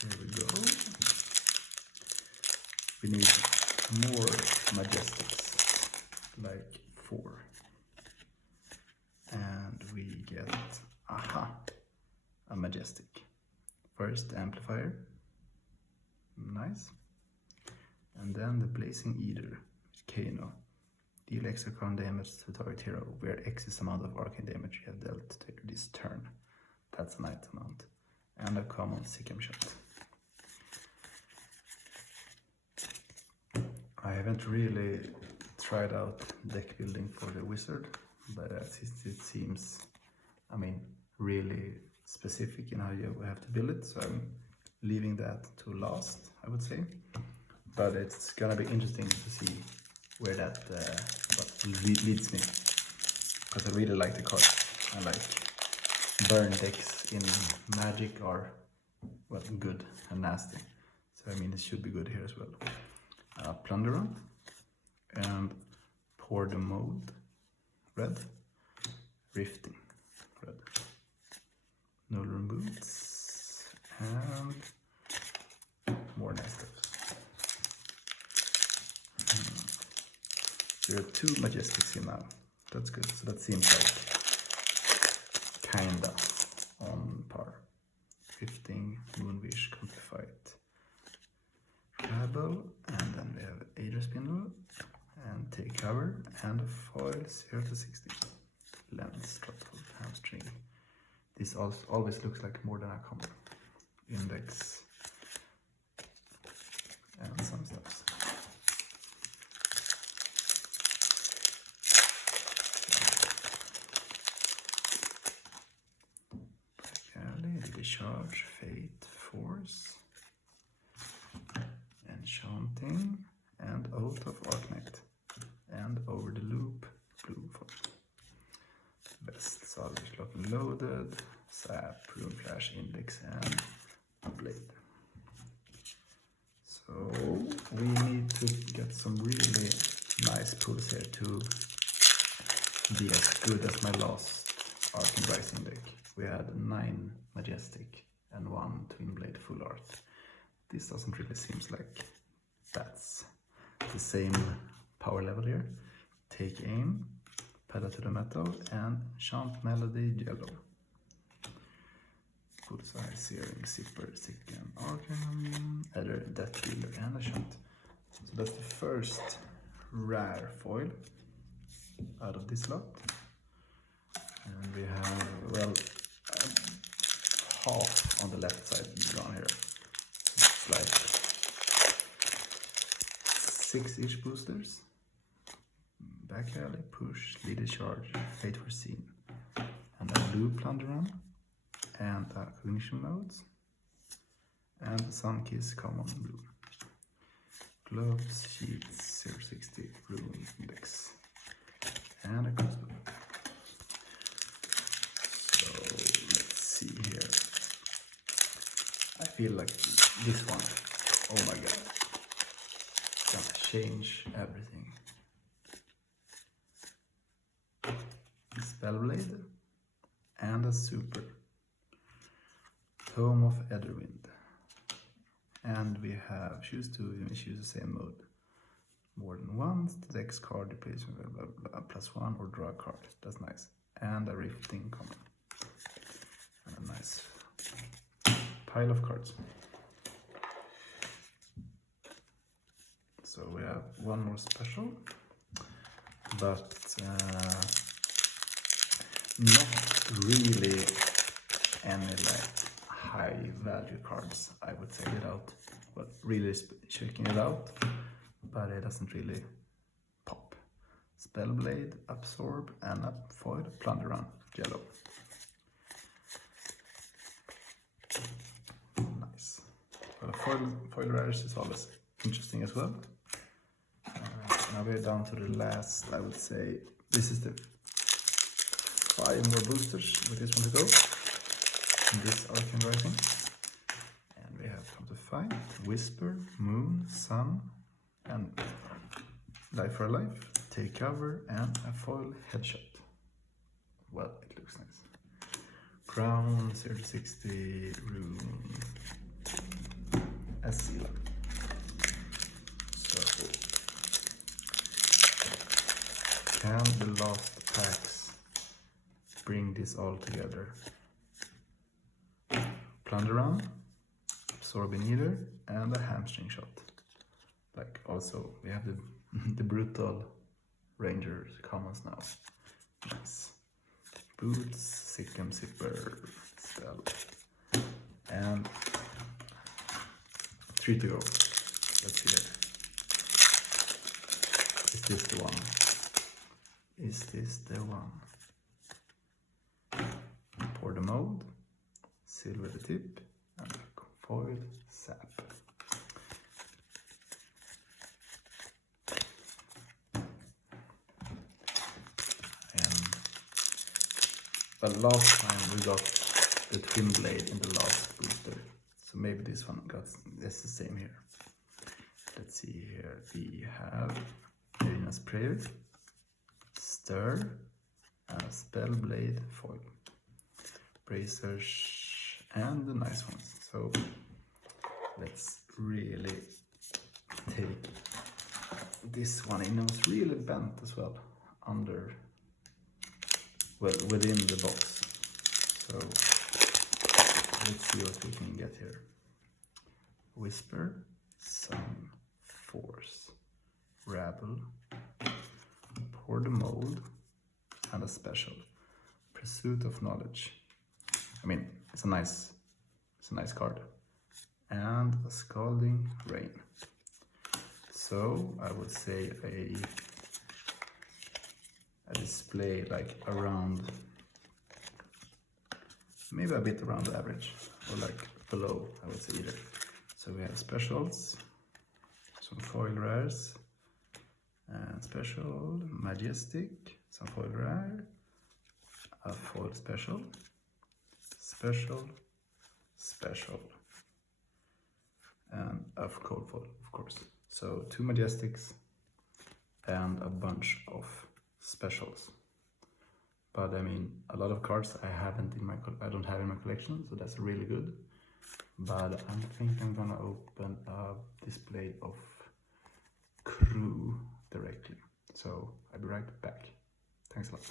Here we go. We need more majestics, like 4. And we get, a majestic. First amplifier, nice. And then the Blazing Eater, Kano. Deal extra arcane damage to target hero, where X is the amount of arcane damage you have dealt this turn. That's a nice amount. And a common Sikkim shot. I haven't really tried out deck building for the wizard, but it seems, really specific in how you have to build it, so I'm leaving that to last, I would say. But it's gonna be interesting to see where that leads me, because I really like the card. I like burn decks in Magic are, well, good and nasty, so it should be good here as well. Plunderer and Pour the Mold, red. Rifting, red. Null Boots and more nice stuff. There are 2 majestics here now. That's good. So that seems like kinda on par. Rifting, Moonwish, Counterfight, Rabble, and then we have Ader Spindle, and Take Cover, and a foil 0 to 60. Lens, Truffle, Hamstring. This always looks like more than a combo. Index, and some stuff. Discharge, Fate, Force, Enchanting, and Oath of Arknight, and Over the Loop, blue foil. Best, Salvage, Lock and Loaded, Sap, Rune Flash, Index, and Blade. So we need to get some really nice pulls here to be as good as my last Arcane Rising deck. We had 9 majestic and 1 twin blade full art. This doesn't really seem like that's the same power level here. Take Aim, Pedal to the Metal, and Chant Melody, yellow. Bullseye, Searing, Zipper, Sicken, Arcane, Adder, Death Dealer, and a Chant. So that's the first rare foil out of this lot. And we have, well, half on the left side down here. It's like 6 each boosters. Back Alley, Push, Leader Charge, Fate Foreseen, and a blue Plunderer, and a Cognition Nodes, and a Sunkiss common blue. Gloves, Sheets, 060, Rune Index, and a crossbow. See here. I feel like this one, oh my god, gonna change everything. Spellblade and a super Tome of Etherwind, and we have choose the same mode more than once. The deck's card replacement +1 or draw a card. That's nice. And a Rifting common. A nice pile of cards. So we have one more special, but not really any high value cards, I would say, without really checking it out, but it doesn't really pop. Spellblade, Absorb, and a foil Plunderer, yellow. Nice. Well, foil rares is always interesting as well. Now we're down to the last, I would say, this is the 5 more boosters with this one to go in this Arcane Rising. And we have Come to Fight, Whisper, Moon, Sun, and Life for Life, Take Cover, and a foil Headshot. Well, it looks nice. Crown, 060, Rune, seal. So can the last packs bring this all together? Plunderon, Absorbing Eater, and a Hamstring Shot. Like also we have the brutal Ranger commons now. Nice. Boots, Sikkim Zipper, Spell. And 3 to go. Let's see it. Is this the one? Is this the one? Pour the mold, silver the tip, and foiled sap. But last time we got the twin blade in the last booster, so maybe this one got it's the same here. Let's see here. We have Irina's Prayer, Stir, and a Spell Blade foil, bracers, and the nice ones. So let's really take this one in. It was really bent as well under. Well, within the box. So let's see what we can get here. Whisper, Sun, Force, Rabble, Pour the Mold, and a special, Pursuit of Knowledge. I mean, it's a nice card. And a Scalding Rain. So I would say a display like around, maybe a bit around the average, or like below, I would say either. So we have specials, some foil rares, and special, majestic, some foil rare, a foil special, special, special, and a cold foil, of course. So 2 majestics and a bunch of specials. But I mean, a lot of cards I don't have in my collection, so that's really good. But I think I'm gonna open a display of Crew directly. So I'll be right back. Thanks a lot.